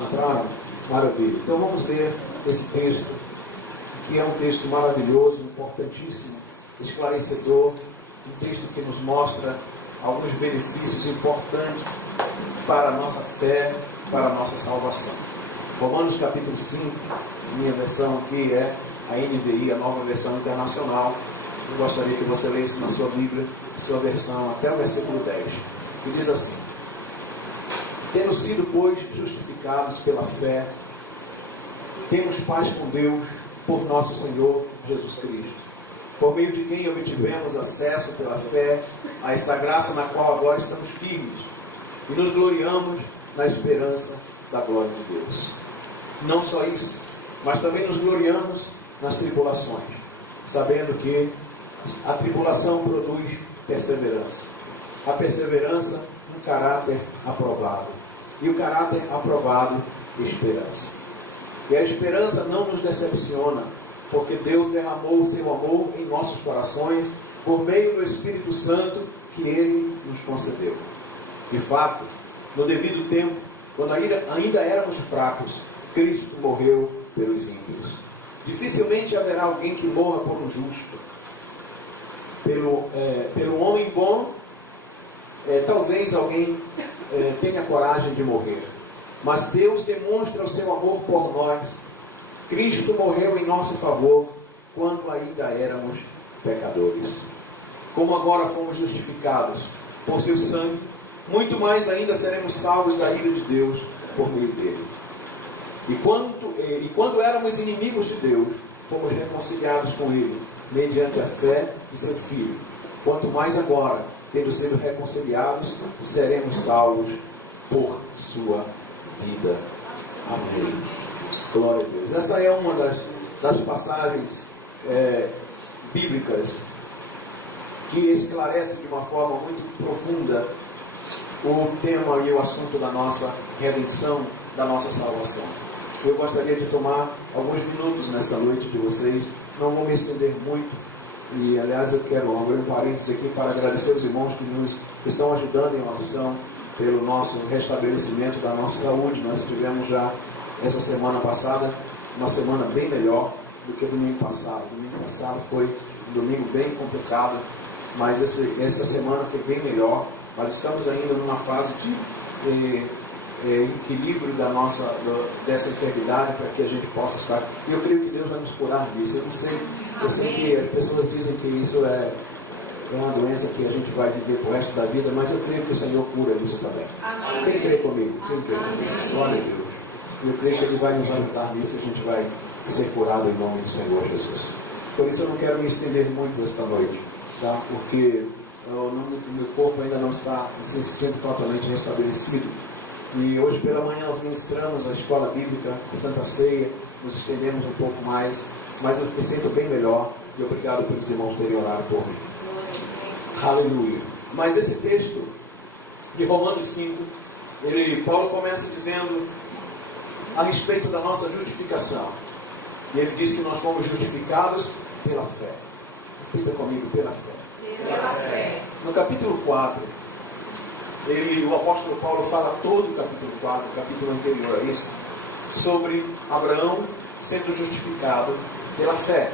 Entraram? Maravilha. Então vamos ler esse texto, que é um texto maravilhoso, importantíssimo, esclarecedor, um texto que nos mostra alguns benefícios importantes para a nossa fé, para a nossa salvação. Romanos capítulo 5, minha versão aqui é a NVI, a Nova Versão Internacional. Eu gostaria que você lesse na sua Bíblia, sua versão, até o versículo 10, que diz assim: tendo sido, pois, justificados pela fé, temos paz com Deus por nosso Senhor Jesus Cristo, por meio de quem obtivemos acesso pela fé a esta graça na qual agora estamos firmes e nos gloriamos na esperança da glória de Deus. Não só isso, mas também nos gloriamos nas tribulações, sabendo que a tribulação produz perseverança. A perseverança, um caráter aprovado. E o caráter aprovado, esperança. E a esperança não nos decepciona, porque Deus derramou o seu amor em nossos corações por meio do Espírito Santo que Ele nos concedeu. De fato, no devido tempo, quando ainda éramos fracos, Cristo morreu pelos ímpios. Dificilmente haverá alguém que morra por um justo. Pelo homem bom, talvez alguém tenha coragem de morrer. Mas Deus demonstra o seu amor por nós. Cristo morreu em nosso favor quando ainda éramos pecadores. Como agora fomos justificados por seu sangue, muito mais ainda seremos salvos da ira de Deus por meio dele. E quando éramos inimigos de Deus, fomos reconciliados com ele, mediante a fé de seu Filho. Quanto mais agora, tendo sido reconciliados, seremos salvos por sua vida. Amém. Glória a Deus. Essa é uma das passagens bíblicas que esclarece de uma forma muito profunda o tema e o assunto da nossa redenção, da nossa salvação. Eu gostaria de tomar alguns minutos nesta noite de vocês. Não vou me estender muito. E, aliás, eu quero abrir um parênteses aqui para agradecer os irmãos que nos estão ajudando em oração pelo nosso restabelecimento da nossa saúde. Nós tivemos já, essa semana passada, uma semana bem melhor do que o domingo passado. O domingo passado foi um domingo bem complicado, mas essa semana foi bem melhor. Mas estamos ainda numa fase de equilíbrio dessa enfermidade, para que a gente possa estar. E eu creio que Deus vai nos curar disso. Eu sei que as pessoas dizem que isso é uma doença que a gente vai viver pro resto da vida, mas eu creio que o Senhor cura isso também. Amém. Quem crê comigo? Quem crê comigo? Glória a Deus. Eu creio que Ele vai nos ajudar nisso e a gente vai ser curado em nome do Senhor Jesus. Por isso eu não quero me estender muito esta noite, tá? Porque o meu corpo ainda não está se sentindo totalmente restabelecido. E hoje pela manhã nós ministramos a escola bíblica, a Santa Ceia, nos estendemos um pouco mais, mas eu me sinto bem melhor, e obrigado pelos irmãos terem orado por mim. Aleluia. Mas esse texto de Romanos 5, Paulo começa dizendo a respeito da nossa justificação. E ele diz que nós fomos justificados pela fé. Repita comigo, pela fé. Pela fé. No capítulo 4, o apóstolo Paulo fala todo o capítulo 4, o capítulo anterior a esse, sobre Abraão sendo justificado pela fé.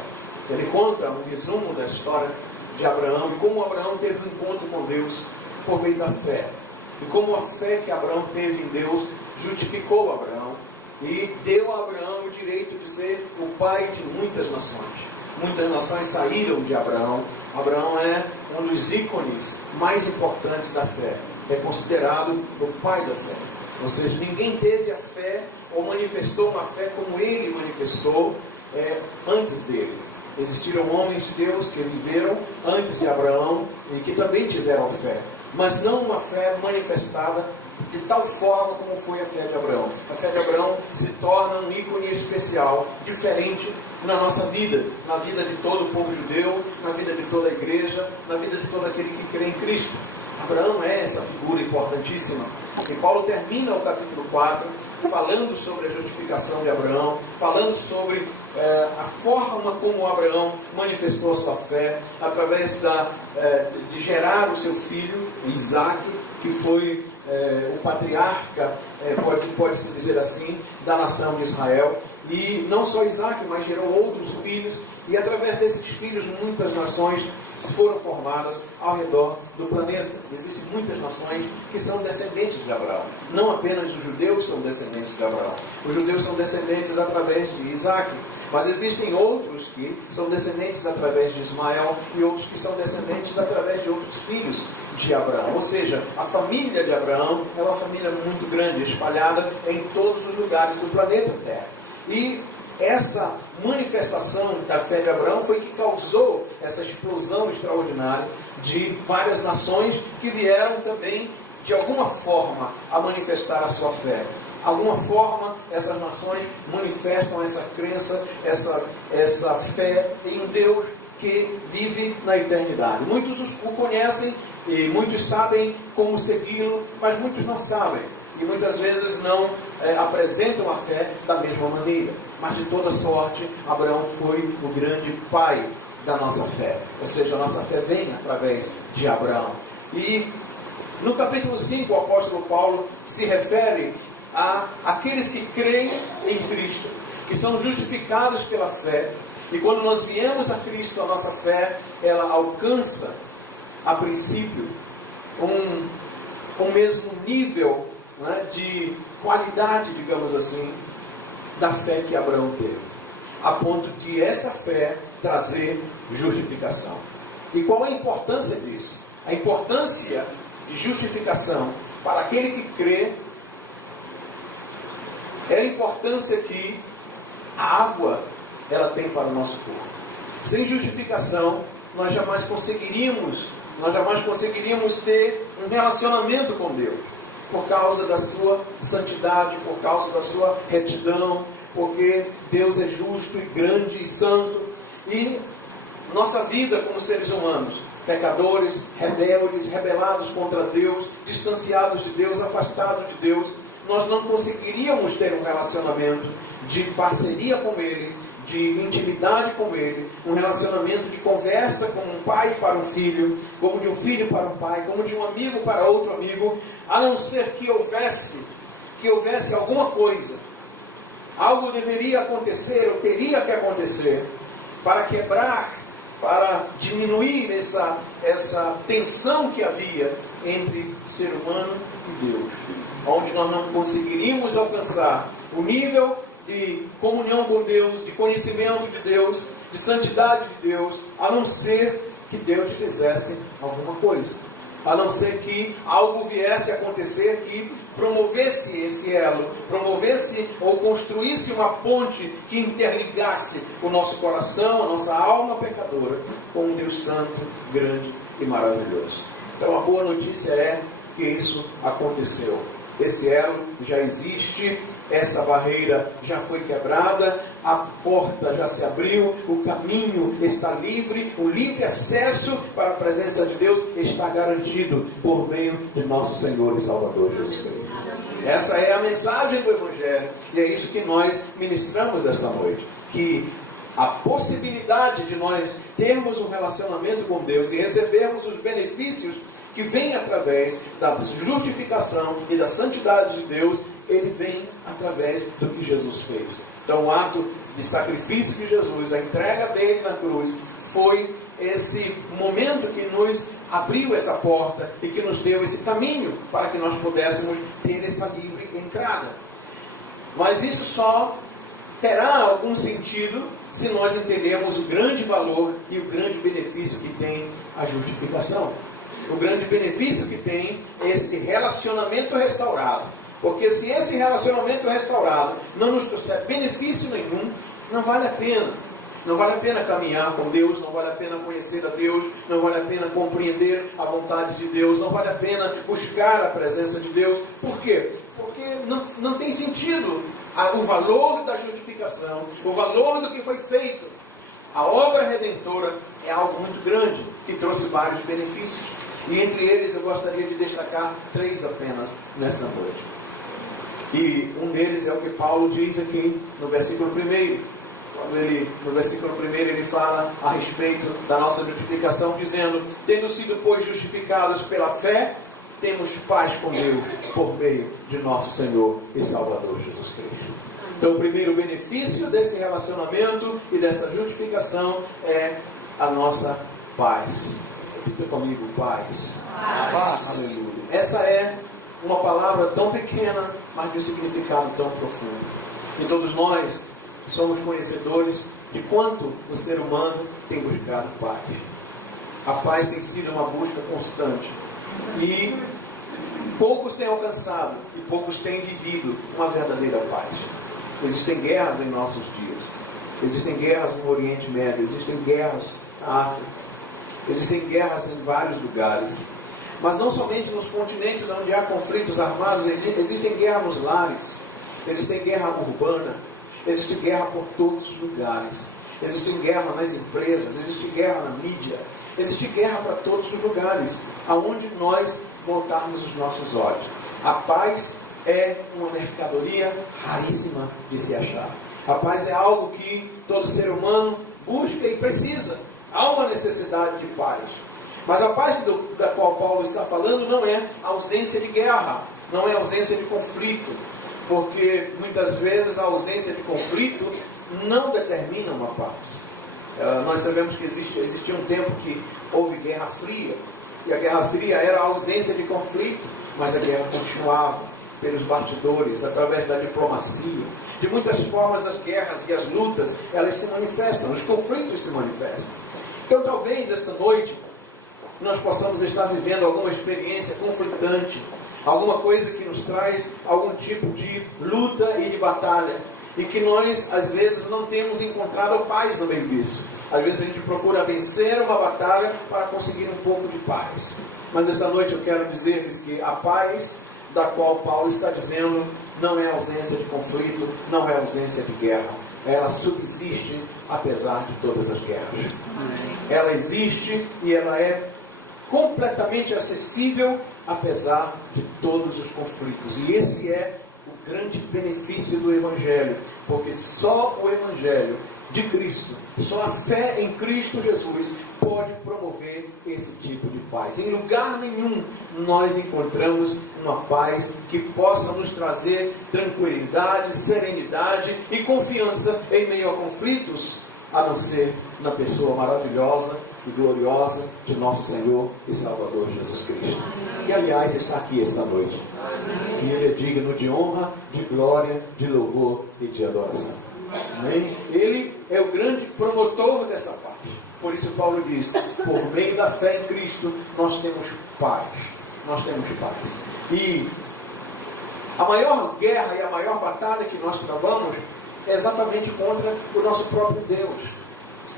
Ele conta um resumo da história de Abraão e como Abraão teve um encontro com Deus por meio da fé. E como a fé que Abraão teve em Deus justificou Abraão e deu a Abraão o direito de ser o pai de muitas nações. Muitas nações saíram de Abraão. Abraão é um dos ícones mais importantes da fé. É considerado o pai da fé. Ou seja, ninguém teve a fé ou manifestou uma fé como ele manifestou antes dele. Existiram homens de Deus que viveram antes de Abraão e que também tiveram fé, mas não uma fé manifestada de tal forma como foi a fé de Abraão. A fé de Abraão se torna um ícone especial, diferente na nossa vida, na vida de todo o povo judeu, na vida de toda a igreja, na vida de todo aquele que crê em Cristo. Abraão é essa figura importantíssima. E Paulo termina o capítulo 4 falando sobre a justificação de Abraão, falando sobre a forma como Abraão manifestou a sua fé, através de gerar o seu filho, Isaque, que foi o patriarca, pode-se dizer assim, da nação de Israel. E não só Isaac, mas gerou outros filhos. E através desses filhos, muitas nações foram formadas ao redor do planeta. Existem muitas nações que são descendentes de Abraão. Não apenas os judeus são descendentes de Abraão. Os judeus são descendentes através de Isaac. Mas existem outros que são descendentes através de Ismael e outros que são descendentes através de outros filhos de Abraão. Ou seja, a família de Abraão é uma família muito grande, espalhada em todos os lugares do planeta Terra. E essa manifestação da fé de Abraão foi que causou essa explosão extraordinária de várias nações que vieram também, de alguma forma, a manifestar a sua fé. De alguma forma, essas nações manifestam essa crença, essa fé em um Deus que vive na eternidade. Muitos o conhecem e muitos sabem como segui-lo, mas muitos não sabem. E muitas vezes não apresentam a fé da mesma maneira. Mas de toda sorte, Abraão foi o grande pai da nossa fé. Ou seja, a nossa fé vem através de Abraão. E no capítulo 5, o apóstolo Paulo se refere a aqueles que creem em Cristo, que são justificados pela fé. E quando nós viemos a Cristo, a nossa fé, ela alcança, a princípio, um mesmo nível, né, de qualidade, digamos assim, da fé que Abraão teve, a ponto de esta fé trazer justificação. E qual a importância disso? A importância de justificação para aquele que crê é a importância que a água ela tem para o nosso corpo. Sem justificação, nós jamais conseguiríamos ter um relacionamento com Deus, por causa da sua santidade, por causa da sua retidão, porque Deus é justo e grande e santo. E nossa vida como seres humanos, pecadores, rebeldes, rebelados contra Deus, distanciados de Deus, afastados de Deus, nós não conseguiríamos ter um relacionamento de parceria com Ele, de intimidade com Ele, um relacionamento de conversa como um pai para um filho, como de um filho para um pai, como de um amigo para outro amigo, a não ser que houvesse alguma coisa, algo deveria acontecer, ou teria que acontecer, para quebrar, para diminuir essa tensão que havia entre ser humano e Deus, onde nós não conseguiríamos alcançar o nível de comunhão com Deus, de conhecimento de Deus, de santidade de Deus, a não ser que Deus fizesse alguma coisa, a não ser que algo viesse a acontecer que promovesse esse elo, promovesse ou construísse uma ponte que interligasse o nosso coração, a nossa alma pecadora, com um Deus santo, grande e maravilhoso. Então a boa notícia é que isso aconteceu. Esse elo já existe, essa barreira já foi quebrada, a porta já se abriu, o caminho está livre, o livre acesso para a presença de Deus está garantido por meio de nosso Senhor e Salvador Jesus Cristo. Essa é a mensagem do Evangelho e é isso que nós ministramos esta noite, que a possibilidade de nós termos um relacionamento com Deus e recebermos os benefícios que vêm através da justificação e da santidade de Deus, ele vem através do que Jesus fez. Então o ato de sacrifício de Jesus, a entrega dele na cruz, foi esse momento que nos abriu essa porta e que nos deu esse caminho para que nós pudéssemos ter essa livre entrada. Mas isso só terá algum sentido se nós entendermos o grande valor e o grande benefício que tem a justificação. O grande benefício que tem esse relacionamento restaurado. Porque se esse relacionamento restaurado não nos trouxer benefício nenhum, não vale a pena. Não vale a pena caminhar com Deus, não vale a pena conhecer a Deus, não vale a pena compreender a vontade de Deus, não vale a pena buscar a presença de Deus. Por quê? Porque não tem sentido o valor da justificação, o valor do que foi feito. A obra redentora é algo muito grande, que trouxe vários benefícios. E entre eles eu gostaria de destacar 3 apenas nesta noite. E um deles é o que Paulo diz aqui no versículo 1. No versículo 1 ele fala a respeito da nossa justificação, dizendo: tendo sido, pois, justificados pela fé, temos paz com Deus por meio de nosso Senhor e Salvador Jesus Cristo. Então, o primeiro benefício desse relacionamento e dessa justificação é a nossa paz. Repita comigo, paz. Paz. Aleluia. Essa é uma palavra tão pequena, mas de um significado tão profundo. E todos nós somos conhecedores de quanto o ser humano tem buscado paz. A paz tem sido uma busca constante. E poucos têm alcançado e poucos têm vivido uma verdadeira paz. Existem guerras em nossos dias. Existem guerras no Oriente Médio. Existem guerras na África. Existem guerras em vários lugares. Mas não somente nos continentes onde há conflitos armados, existem guerras nos lares. Existem guerra urbana. Existe guerra por todos os lugares. Existe guerra nas empresas. Existe guerra na mídia. Existe guerra para todos os lugares, aonde nós voltarmos os nossos olhos. A paz é uma mercadoria raríssima de se achar. A paz é algo que todo ser humano busca e precisa. Há uma necessidade de paz. Mas a paz da qual Paulo está falando não é ausência de guerra, não é ausência de conflito, porque muitas vezes a ausência de conflito não determina uma paz. Nós sabemos que existia um tempo que houve Guerra Fria, e a Guerra Fria era a ausência de conflito, mas a guerra continuava pelos bastidores, através da diplomacia. De muitas formas as guerras e as lutas, elas se manifestam, os conflitos se manifestam. Então talvez esta noite nós possamos estar vivendo alguma experiência conflitante, alguma coisa que nos traz algum tipo de luta e de batalha, e que nós, às vezes, não temos encontrado paz no meio disso. Às vezes a gente procura vencer uma batalha para conseguir um pouco de paz. Mas esta noite eu quero dizer-lhes que a paz da qual Paulo está dizendo não é ausência de conflito, não é ausência de guerra. Ela subsiste apesar de todas as guerras. Ela existe e ela é completamente acessível apesar de todos os conflitos. E esse é o grande benefício do Evangelho, porque só o Evangelho de Cristo, só a fé em Cristo Jesus pode promover esse tipo de paz. Em lugar nenhum nós encontramos uma paz que possa nos trazer tranquilidade, serenidade e confiança em meio a conflitos, a não ser na pessoa maravilhosa e gloriosa de nosso Senhor e Salvador Jesus Cristo. Que aliás está aqui esta noite. E Ele é digno de honra, de glória, de louvor e de adoração. Amém? Ele é o grande promotor dessa paz. Por isso Paulo diz, por meio da fé em Cristo, nós temos paz. Nós temos paz. E a maior guerra e a maior batalha que nós travamos é exatamente contra o nosso próprio Deus.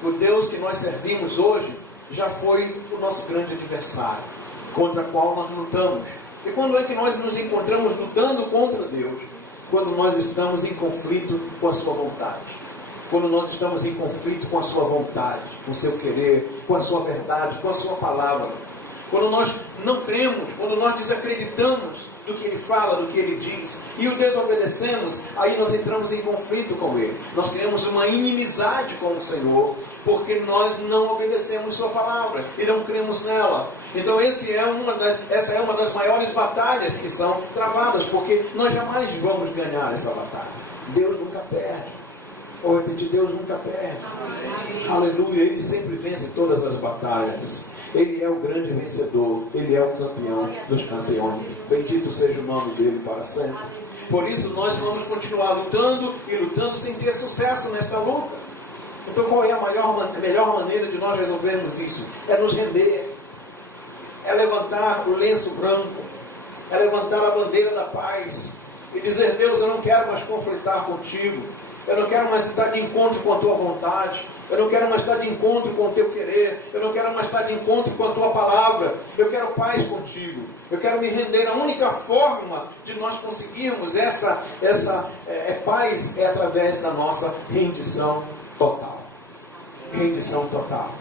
O Deus que nós servimos hoje já foi o nosso grande adversário, contra o qual nós lutamos. E quando é que nós nos encontramos lutando contra Deus? Quando nós estamos em conflito com a sua vontade. Quando nós estamos em conflito com a sua vontade, com o seu querer, com a sua verdade, com a sua palavra. Quando nós não cremos, quando nós desacreditamos do que Ele fala, do que Ele diz, e o desobedecemos, aí nós entramos em conflito com Ele. Nós criamos uma inimizade com o Senhor, porque nós não obedecemos Sua palavra e não cremos nela. Então essa é uma das maiores batalhas que são travadas, porque nós jamais vamos ganhar essa batalha. Deus nunca perde. Ou repetir, Deus nunca perde. Amém. Aleluia, Ele sempre vence todas as batalhas. Ele é o grande vencedor, Ele é o campeão dos campeões. Bendito seja o nome dEle para sempre. Por isso nós vamos continuar lutando e lutando sem ter sucesso nesta luta. Então qual é a melhor maneira de nós resolvermos isso? É nos render, é levantar o lenço branco, é levantar a bandeira da paz e dizer, Deus, eu não quero mais conflitar contigo, eu não quero mais estar de encontro com a tua vontade, eu não quero mais estar de encontro com o teu querer, eu não quero mais estar de encontro com a tua palavra, eu quero paz contigo, eu quero me render. A única forma de nós conseguirmos essa paz é através da nossa rendição total. Rendição total.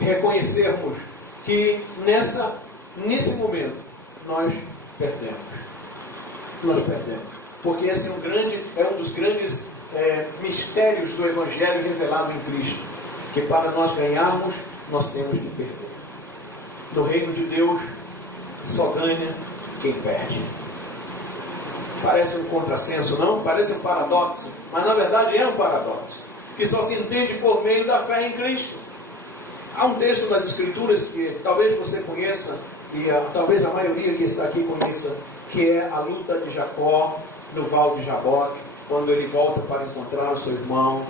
Reconhecermos que nesse momento nós perdemos. Nós perdemos. Porque esse é um dos grandes mistérios do Evangelho revelado em Cristo, que para nós ganharmos, nós temos que perder. No reino de Deus, só ganha quem perde. Parece um contrassenso, não? Parece um paradoxo, mas na verdade é um paradoxo, que só se entende por meio da fé em Cristo. Há um texto das Escrituras que talvez você conheça, e talvez a maioria que está aqui conheça, que é a luta de Jacó no Val de Jaboque, quando ele volta para encontrar o seu irmão,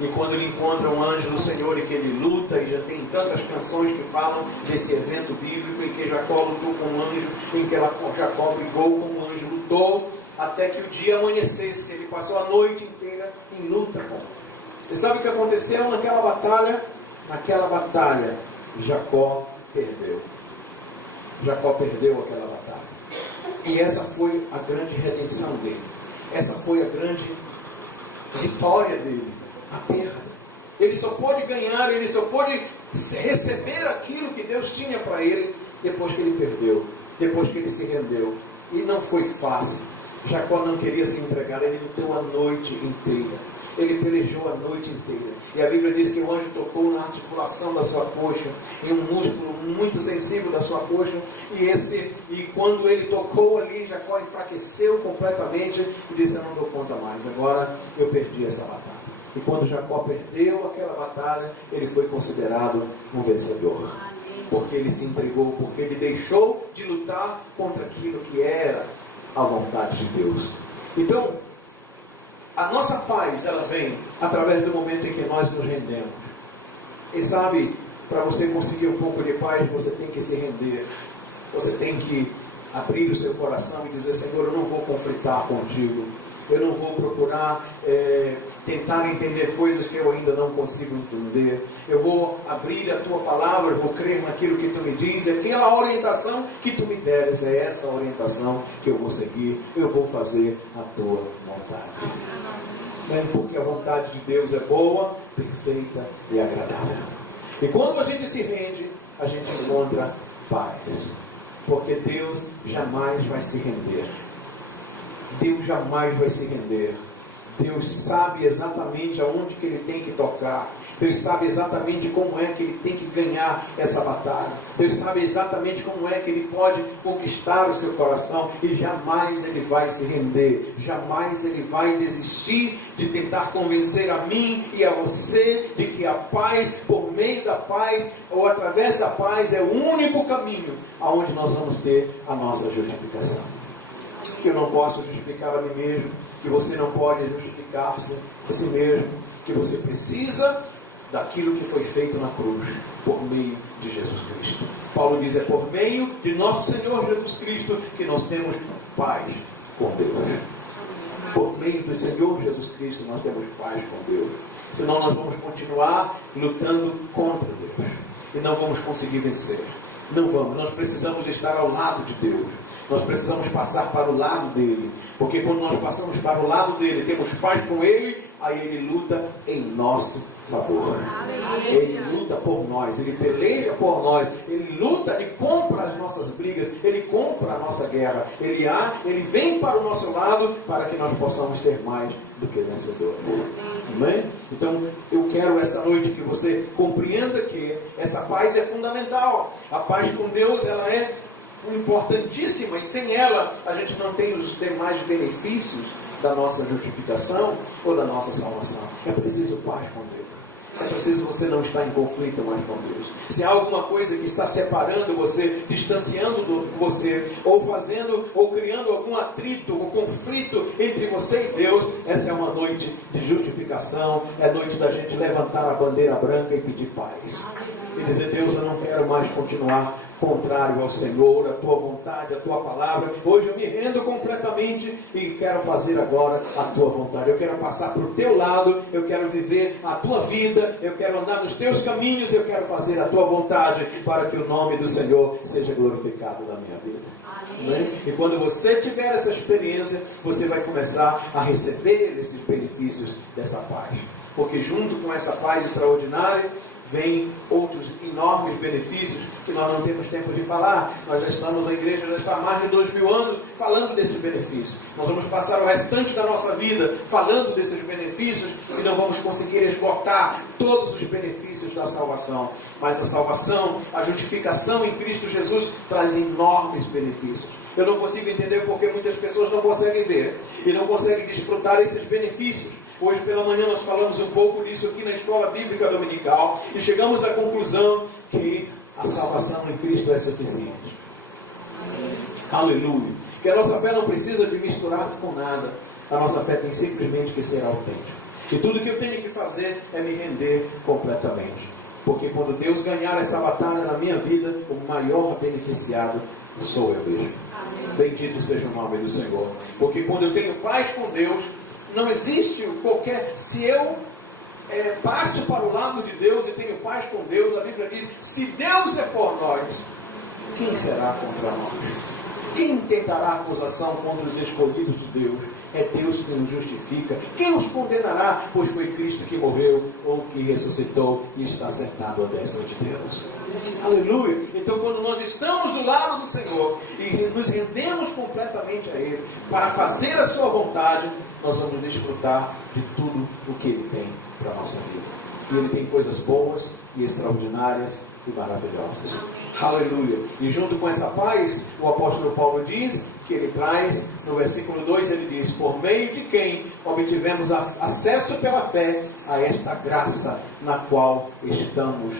e quando ele encontra um anjo do Senhor e que ele luta, e já tem tantas canções que falam desse evento bíblico, em que Jacó lutou com um anjo, em que Jacó brigou com um anjo, lutou, até que o dia amanhecesse. Ele passou a noite inteira em luta com ele. E sabe o que aconteceu naquela batalha? Naquela batalha, Jacó perdeu. Jacó perdeu aquela batalha. E essa foi a grande redenção dele. Essa foi a grande vitória dele. A perda. Ele só pôde ganhar, ele só pôde receber aquilo que Deus tinha para ele depois que ele perdeu, depois que ele se rendeu. E não foi fácil. Jacó não queria se entregar, ele lutou a noite inteira. Ele pelejou a noite inteira. E a Bíblia diz que o anjo tocou na articulação da sua coxa, em um músculo muito sensível da sua coxa. E quando ele tocou ali, Jacó enfraqueceu completamente e disse: eu não dou conta mais, agora eu perdi essa batalha. E quando Jacó perdeu aquela batalha, ele foi considerado um vencedor. Porque ele se entregou, porque ele deixou de lutar contra aquilo que era a vontade de Deus. Então, a nossa paz, ela vem através do momento em que nós nos rendemos. E sabe, para você conseguir um pouco de paz, você tem que se render. Você tem que abrir o seu coração e dizer: Senhor, eu não vou conflitar contigo. Eu não vou procurar tentar entender coisas que eu ainda não consigo entender. Eu vou abrir a tua palavra, eu vou crer naquilo que tu me diz. Aquela orientação que tu me deres, é essa orientação que eu vou seguir. Eu vou fazer a tua vontade. Porque a vontade de Deus é boa, perfeita e agradável. E quando a gente se rende, a gente encontra paz. Porque Deus jamais vai se render. Deus jamais vai se render. Deus sabe exatamente aonde que Ele tem que tocar. Deus sabe exatamente como é que Ele tem que ganhar essa batalha. Deus sabe exatamente como é que Ele pode conquistar o seu coração. E jamais Ele vai se render. Jamais Ele vai desistir de tentar convencer a mim e a você de que a paz, por meio da paz ou através da paz, é o único caminho aonde nós vamos ter a nossa justificação. Que eu não posso justificar a mim mesmo, que você não pode justificar-se a si mesmo, que você precisa daquilo que foi feito na cruz, por meio de Jesus Cristo. Paulo diz: é por meio de nosso Senhor Jesus Cristo que nós temos paz com Deus. Por meio do Senhor Jesus Cristo nós temos paz com Deus. Senão nós vamos continuar lutando contra Deus e não vamos conseguir vencer. Não vamos, nós precisamos estar ao lado de Deus. Nós precisamos passar para o lado dele, porque quando nós passamos para o lado dele, temos paz com ele, aí ele luta em nosso favor. Ele luta por nós, ele peleja por nós, ele luta, ele compra as nossas brigas, ele compra a nossa guerra, ele vem para o nosso lado para que nós possamos ser mais do que vencedores. Amém? Então eu quero esta noite que você compreenda que essa paz é fundamental. A paz com Deus, ela é importantíssima, e sem ela a gente não tem os demais benefícios da nossa justificação ou da nossa salvação. É preciso paz com Deus. É preciso você não estar em conflito mais com Deus. Se há alguma coisa que está separando você, distanciando você, ou fazendo, ou criando algum atrito, ou conflito entre você e Deus, essa é uma noite de justificação, é noite da gente levantar a bandeira branca e pedir paz. E dizer: Deus, eu não quero mais continuar contrário ao Senhor, a tua vontade, a tua palavra. Hoje eu me rendo completamente e quero fazer agora a tua vontade. Eu quero passar para o teu lado, eu quero viver a tua vida, eu quero andar nos teus caminhos, eu quero fazer a tua vontade, para que o nome do Senhor seja glorificado na minha vida. Amém? E quando você tiver essa experiência, você vai começar a receber esses benefícios dessa paz. Porque junto com essa paz extraordinária, vem outros enormes benefícios que nós não temos tempo de falar. Nós já estamos, a igreja já está há mais de 2000 anos falando desses benefícios. Nós vamos passar o restante da nossa vida falando desses benefícios e não vamos conseguir esgotar todos os benefícios da salvação. Mas a salvação, a justificação em Cristo Jesus traz enormes benefícios. Eu não consigo entender porque muitas pessoas não conseguem ver e não conseguem desfrutar esses benefícios. Hoje pela manhã nós falamos um pouco disso aqui na Escola Bíblica Dominical e chegamos à conclusão que a salvação em Cristo é suficiente. Amém. Aleluia. Que a nossa fé não precisa de misturar-se com nada. A nossa fé tem simplesmente que ser autêntica. E tudo que eu tenho que fazer é me render completamente. Porque quando Deus ganhar essa batalha na minha vida, o maior beneficiado sou eu mesmo. Amém. Bendito seja o nome do Senhor. Porque quando eu tenho paz com Deus, não existe qualquer... Se eu passo para o lado de Deus e tenho paz com Deus, a Bíblia diz, se Deus é por nós, quem será contra nós? Quem tentará acusação contra os escolhidos de Deus? É Deus que nos justifica. Quem nos condenará? Pois foi Cristo que morreu ou que ressuscitou e está sentado à destra de Deus. Aleluia. Então quando nós estamos do lado do Senhor e nos rendemos completamente a Ele para fazer a sua vontade, nós vamos desfrutar de tudo o que Ele tem para a nossa vida. E Ele tem coisas boas e extraordinárias e maravilhosas. Aleluia. E junto com essa paz, o apóstolo Paulo diz que ele traz, no versículo 2 ele diz, por meio de quem obtivemos acesso pela fé a esta graça na qual estamos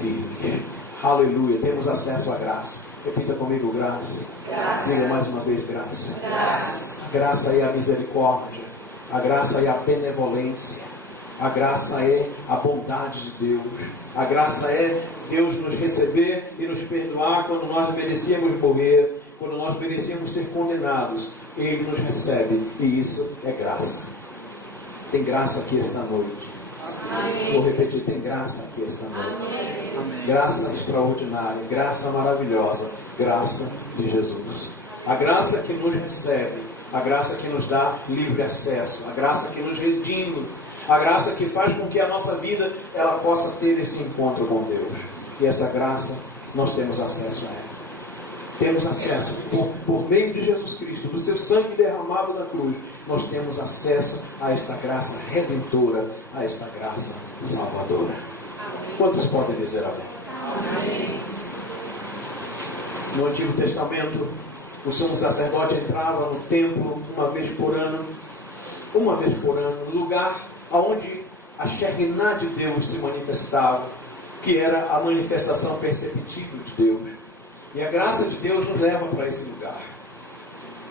firmes. Aleluia. Temos acesso à graça. Repita comigo, graça. Graça. Diga mais uma vez, graça. Graça. A graça é a misericórdia. A graça é a benevolência. A graça é a bondade de Deus. A graça é Deus nos receber e nos perdoar quando nós merecíamos morrer, quando nós merecíamos ser condenados. Ele nos recebe e isso é graça. Tem graça aqui esta noite. Amém. Vou repetir, tem graça aqui esta noite. Amém. Graça extraordinária, graça maravilhosa, graça de Jesus. A graça que nos recebe, a graça que nos dá livre acesso, a graça que nos redime, a graça que faz com que a nossa vida ela possa ter esse encontro com Deus. E essa graça, nós temos acesso a ela. Temos acesso, por meio de Jesus Cristo, do seu sangue derramado na cruz, nós temos acesso a esta graça redentora, a esta graça salvadora. Amém. Quantos podem dizer amém? Amém. No Antigo Testamento, o sumo sacerdote entrava no templo uma vez por ano, no lugar onde a Shekinah de Deus se manifestava, que era a manifestação perceptível de Deus. E a graça de Deus nos leva para esse lugar.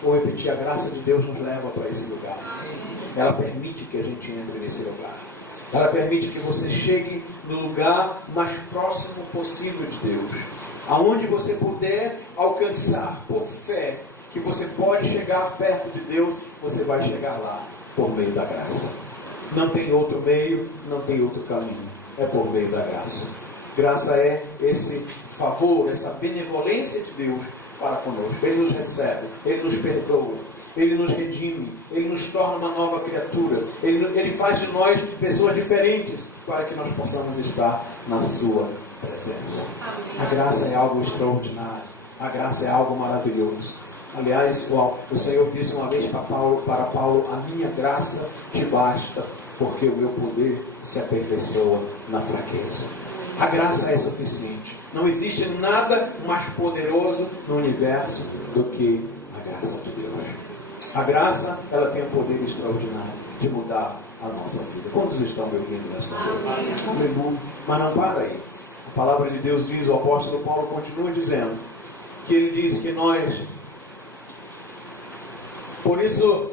Vou repetir, a graça de Deus nos leva para esse lugar. Ela permite que a gente entre nesse lugar. Ela permite que você chegue no lugar mais próximo possível de Deus. Aonde você puder alcançar por fé que você pode chegar perto de Deus, você vai chegar lá por meio da graça. Não tem outro meio, não tem outro caminho. É por meio da graça. Graça é esse favor, essa benevolência de Deus para conosco. Ele nos recebe, Ele nos perdoa, Ele nos redime, Ele nos torna uma nova criatura. Ele faz de nós pessoas diferentes para que nós possamos estar na sua presença. A graça é algo extraordinário. A graça é algo maravilhoso. Aliás, o Senhor disse uma vez para Paulo, a minha graça te basta, porque o meu poder se aperfeiçoa na fraqueza. A graça é suficiente. Não existe nada mais poderoso no universo do que a graça de Deus. A graça, ela tem um poder extraordinário de mudar a nossa vida. Quantos estão me ouvindo nesta noite? Aleluia. Mas não para aí. A palavra de Deus diz, o apóstolo Paulo continua dizendo, que ele diz que nós... Por isso,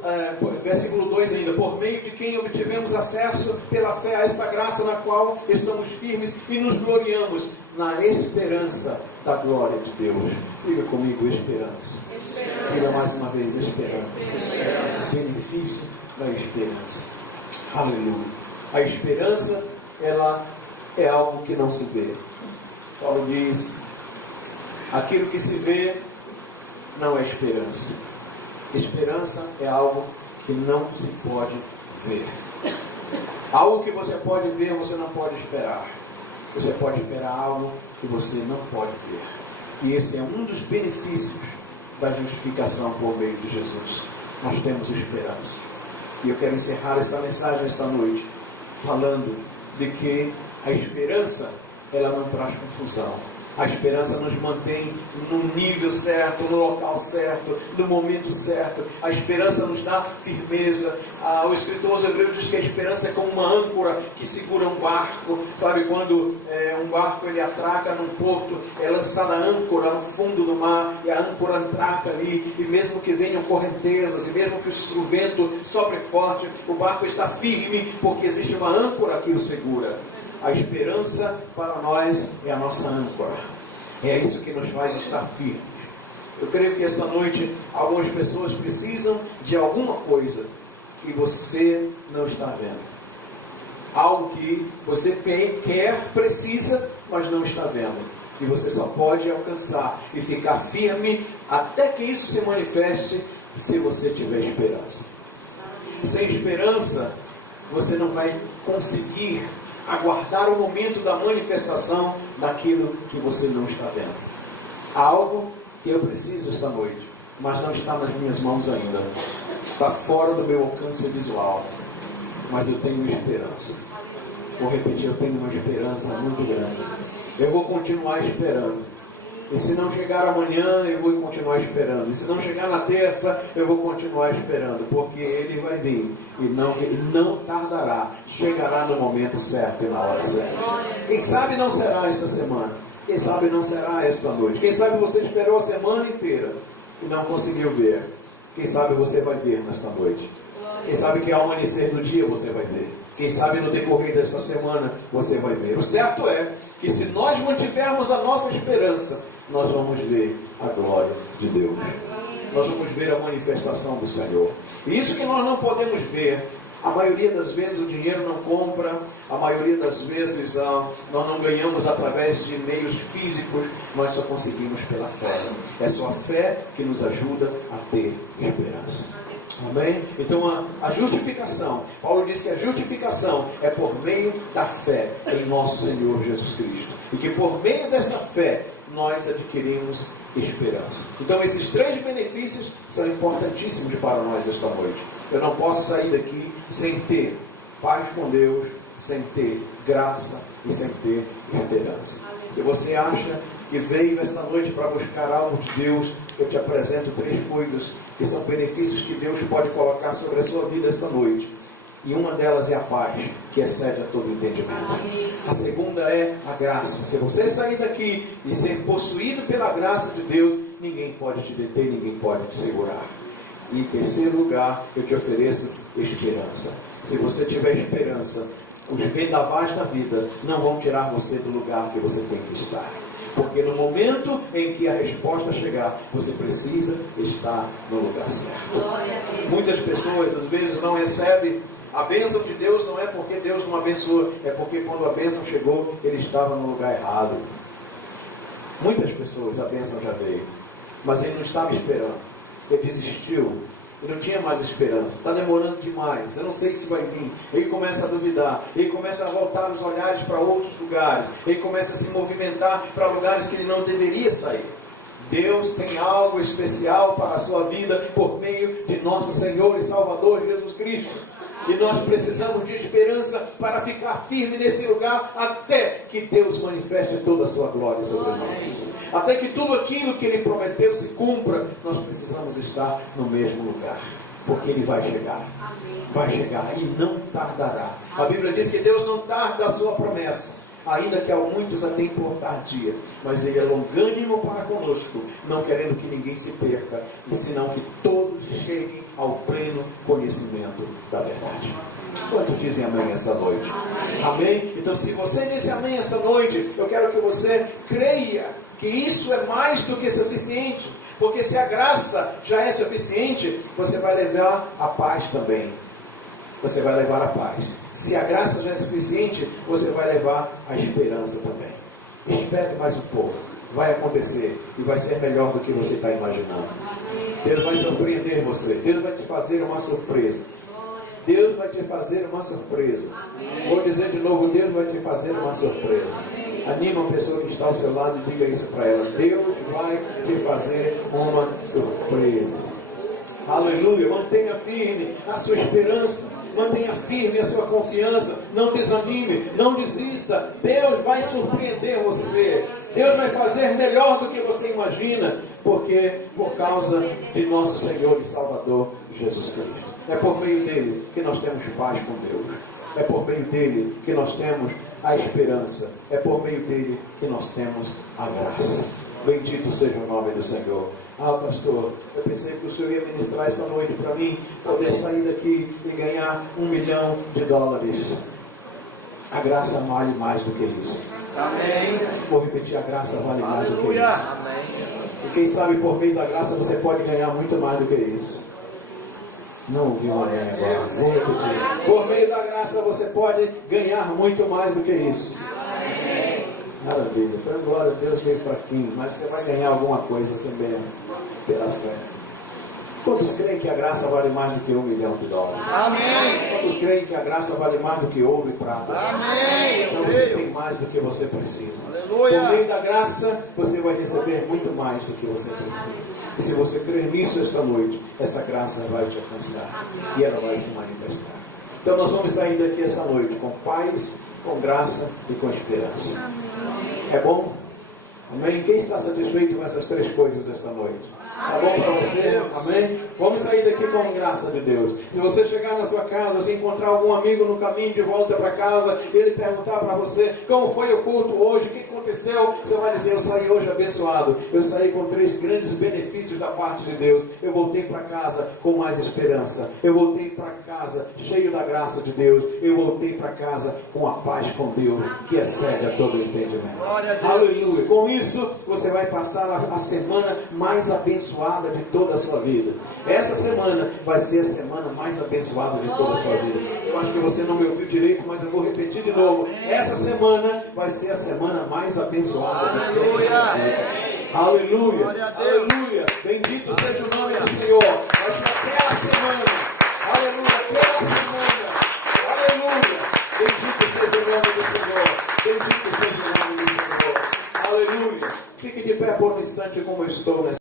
versículo 2 ainda, por meio de quem obtivemos acesso pela fé a esta graça na qual estamos firmes e nos gloriamos na esperança da glória de Deus. Diga comigo, esperança. Diga mais uma vez, esperança. Benefício da esperança. Aleluia. A esperança, ela é algo que não se vê. Paulo diz, aquilo que se vê não é esperança. Esperança é algo que não se pode ver. Algo que você pode ver, você não pode esperar. Você pode esperar algo que você não pode ver. E esse é um dos benefícios da justificação por meio de Jesus. Nós temos esperança. E eu quero encerrar esta mensagem esta noite falando de que a esperança, ela não traz confusão. A esperança nos mantém no nível certo, no local certo, no momento certo. A esperança nos dá firmeza. O escritor aos Hebreus diz que a esperança é como uma âncora que segura um barco. Sabe, quando um barco ele atraca num porto, é lançada a âncora no fundo do mar, e a âncora atraca ali, e mesmo que venham correntezas, e mesmo que o vento sopre forte, o barco está firme, porque existe uma âncora que o segura. A esperança para nós é a nossa âncora. É isso que nos faz estar firmes. Eu creio que esta noite algumas pessoas precisam de alguma coisa que você não está vendo. Algo que você quer, precisa, mas não está vendo. E você só pode alcançar e ficar firme até que isso se manifeste, se você tiver esperança. Sem esperança, você não vai conseguir aguardar o momento da manifestação daquilo que você não está vendo. Há algo que eu preciso esta noite, mas não está nas minhas mãos ainda. Está fora do meu alcance visual, mas eu tenho esperança. Vou repetir, eu tenho uma esperança muito grande. Eu vou continuar esperando. E se não chegar amanhã, eu vou continuar esperando. E se não chegar na terça, eu vou continuar esperando. Porque Ele vai vir. E não tardará. Chegará no momento certo e na hora certa. Quem sabe não será esta semana. Quem sabe não será esta noite. Quem sabe você esperou a semana inteira e não conseguiu ver. Quem sabe você vai ver nesta noite. Quem sabe que ao amanhecer do dia você vai ver. Quem sabe no decorrer desta semana você vai ver. O certo é que se nós mantivermos a nossa esperança, nós vamos ver a glória de Deus. Nós vamos ver a manifestação do Senhor. E isso que nós não podemos ver, a maioria das vezes o dinheiro não compra, a maioria das vezes nós não ganhamos através de meios físicos, nós só conseguimos pela fé. É só a fé que nos ajuda a ter esperança. Amém? Então a justificação, Paulo diz que a justificação é por meio da fé em nosso Senhor Jesus Cristo. E que por meio desta fé nós adquirimos esperança. Então esses três benefícios são importantíssimos para nós esta noite. Eu não posso sair daqui sem ter paz com Deus, sem ter graça e sem ter esperança. Se você acha que veio esta noite para buscar algo de Deus, eu te apresento três coisas que são benefícios que Deus pode colocar sobre a sua vida esta noite. E uma delas é a paz, que excede a todo entendimento. A segunda é a graça. Se você sair daqui e ser possuído pela graça de Deus, ninguém pode te deter, ninguém pode te segurar. E em terceiro lugar, eu te ofereço esperança. Se você tiver esperança, os vendavais da vida não vão tirar você do lugar que você tem que estar. Porque no momento em que a resposta chegar, você precisa estar no lugar certo. Muitas pessoas às vezes não recebem a bênção de Deus, não é porque Deus não abençoa, é porque quando a bênção chegou, ele estava no lugar errado. Muitas pessoas a bênção já veio, mas ele não estava esperando. Ele desistiu. Ele não tinha mais esperança. Está demorando demais. Eu não sei se vai vir. Ele começa a duvidar. Ele começa a voltar os olhares para outros lugares. Ele começa a se movimentar para lugares que ele não deveria sair. Deus tem algo especial para a sua vida por meio de nosso Senhor e Salvador Jesus Cristo. E nós precisamos de esperança para ficar firme nesse lugar até que Deus manifeste toda a sua glória sobre nós. Até que tudo aquilo que Ele prometeu se cumpra, nós precisamos estar no mesmo lugar. Porque Ele vai chegar. Vai chegar e não tardará. A Bíblia diz que Deus não tarda a sua promessa, ainda que a muitos a tem por tardia, mas Ele é longânimo para conosco, não querendo que ninguém se perca, e senão que todos cheguem ao pleno conhecimento da verdade. Quantos dizem amém essa noite? Amém? Então se você disse amém essa noite, eu quero que você creia que isso é mais do que suficiente, porque se a graça já é suficiente, você vai levar a paz também. Você vai levar a paz. Se a graça já é suficiente, você vai levar a esperança também. Espere mais um pouco. Vai acontecer e vai ser melhor do que você está imaginando. Deus vai surpreender você. Deus vai te fazer uma surpresa. Deus vai te fazer uma surpresa. Vou dizer de novo, Deus vai te fazer uma surpresa. Anima a pessoa que está ao seu lado e diga isso para ela. Deus vai te fazer uma surpresa. Aleluia. Mantenha firme a sua esperança. Mantenha firme a sua confiança. Não desanime. Não desista. Deus vai surpreender você. Deus vai fazer melhor do que você imagina. Porque por causa de nosso Senhor e Salvador Jesus Cristo. É por meio dele que nós temos paz com Deus. É por meio dele que nós temos a esperança. É por meio dele que nós temos a graça. Bendito seja o nome do Senhor. Pastor, eu pensei que o Senhor ia ministrar esta noite para mim, poder sair daqui e ganhar $1 milhão. A graça vale mais do que isso. Amém. Vou repetir, a graça vale mais do que isso. Amém. E quem sabe por meio da graça você pode ganhar muito mais do que isso. Não ouvi um amém agora. Vou repetir. Por meio da graça você pode ganhar muito mais do que isso. Amém. Maravilha. Foi glória a Deus meio fraquinho, mas você vai ganhar alguma coisa assim mesmo, pela fé. Todos creem que a graça vale mais do que $1 milhão. Amém. Todos creem que a graça vale mais do que ouro e prata. Amém. Então você tem mais do que você precisa. Aleluia. Por meio da graça você vai receber muito mais do que você precisa. E se você crer nisso esta noite, essa graça vai te alcançar. E ela vai se manifestar. Então nós vamos sair daqui essa noite com paz, com graça e com esperança. Amém. É bom? Amém? Quem está satisfeito com essas 3 coisas esta noite? Tá bom para você? Amém? Vamos sair daqui com a graça de Deus. Se você chegar na sua casa, se encontrar algum amigo no caminho de volta para casa, e ele perguntar para você como foi o culto hoje, o que aconteceu, você vai dizer: eu saí hoje abençoado, eu saí com 3 grandes benefícios da parte de Deus, eu voltei para casa com mais esperança, eu voltei para casa cheio da graça de Deus, eu voltei para casa com a paz com Deus, que excede a todo entendimento. Aleluia. Com isso, você vai passar a semana mais abençoada de toda a sua vida. Essa semana vai ser a semana mais abençoada de toda a sua vida. Eu acho que você não me ouviu direito, mas eu vou repetir de novo. Essa semana vai ser a semana mais abençoada de toda a sua vida. Aleluia. Aleluia. Bendito seja o nome do Senhor. Vai ser aquela semana. Aleluia. Aquela semana. Aleluia. Bendito seja o nome do Senhor. Bendito seja o nome do Senhor. Aleluia. Fique de pé por um instante como eu estou nessa